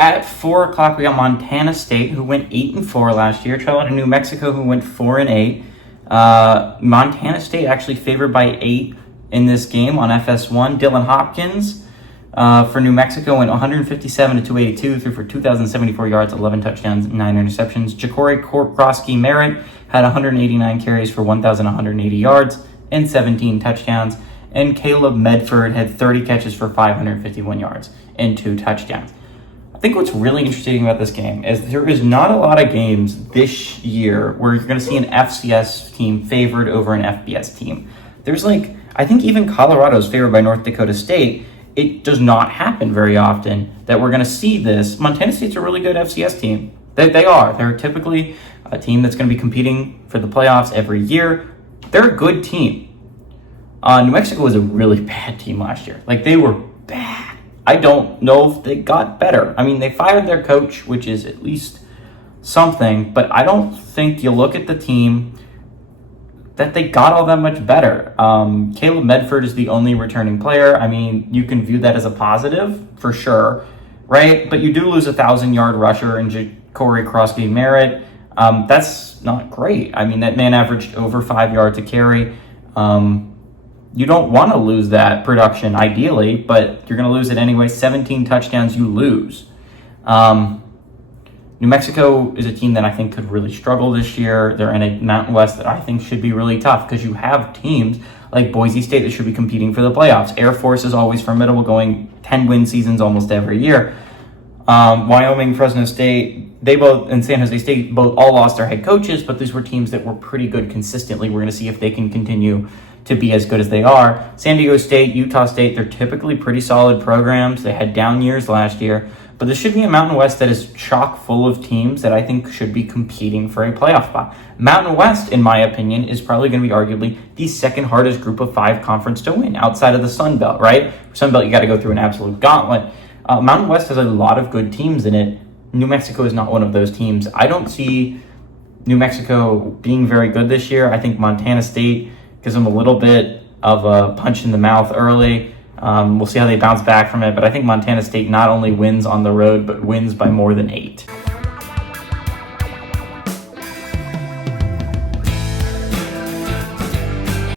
At 4 o'clock, we got Montana State, who went 8-4 last year. Traveling to New Mexico, who went 4-8. Montana State actually favored by 8 in this game on FS1. Dylan Hopkins for New Mexico went 157 to 282, threw for 2,074 yards, 11 touchdowns, 9 interceptions. Ja'Cory Krosky-Merritt had 189 carries for 1,180 yards and 17 touchdowns. And Caleb Medford had 30 catches for 551 yards and 2 touchdowns. I think what's really interesting about this game is there is not a lot of games this year where you're going to see an FCS team favored over an FBS team. There's I think even Colorado's favored by North Dakota State. It does not happen very often that we're going to see this. Montana State's a really good FCS team. They are. They're typically a team that's going to be competing for the playoffs every year. They're a good team. New Mexico was a really bad team last year. They were bad. I don't know if they got better. I mean, they fired their coach, which is at least something, but I don't think you look at the team that they got all that much better. Caleb Medford is the only returning player. I mean, you can view that as a positive for sure, right? But you do lose a 1,000-yard rusher in Ja'Cory Krosky-Merritt. That's not great. I mean, that man averaged over 5 yards a carry. You don't want to lose that production ideally, but you're going to lose it anyway. 17 touchdowns, you lose. New Mexico is a team that I think could really struggle this year. They're in a Mountain West that I think should be really tough because you have teams like Boise State that should be competing for the playoffs. Air Force is always formidable, going 10-win seasons almost every year. Wyoming, Fresno State, and San Jose State both all lost their head coaches, but these were teams that were pretty good consistently. We're going to see if they can continue to be as good as they are. San Diego State, Utah State, they're typically pretty solid programs. They had down years last year, but this should be a Mountain West that is chock full of teams that I think should be competing for a playoff spot. Mountain West, in my opinion, is probably going to be arguably the second hardest group of 5 conference to win outside of the Sun Belt, right? Sun Belt, you got to go through an absolute gauntlet. Mountain West has a lot of good teams in it. New Mexico is not one of those teams. I don't see New Mexico being very good this year. I think Montana State gives them a little bit of a punch in the mouth early. We'll see how they bounce back from it. But I think Montana State not only wins on the road, but wins by more than 8.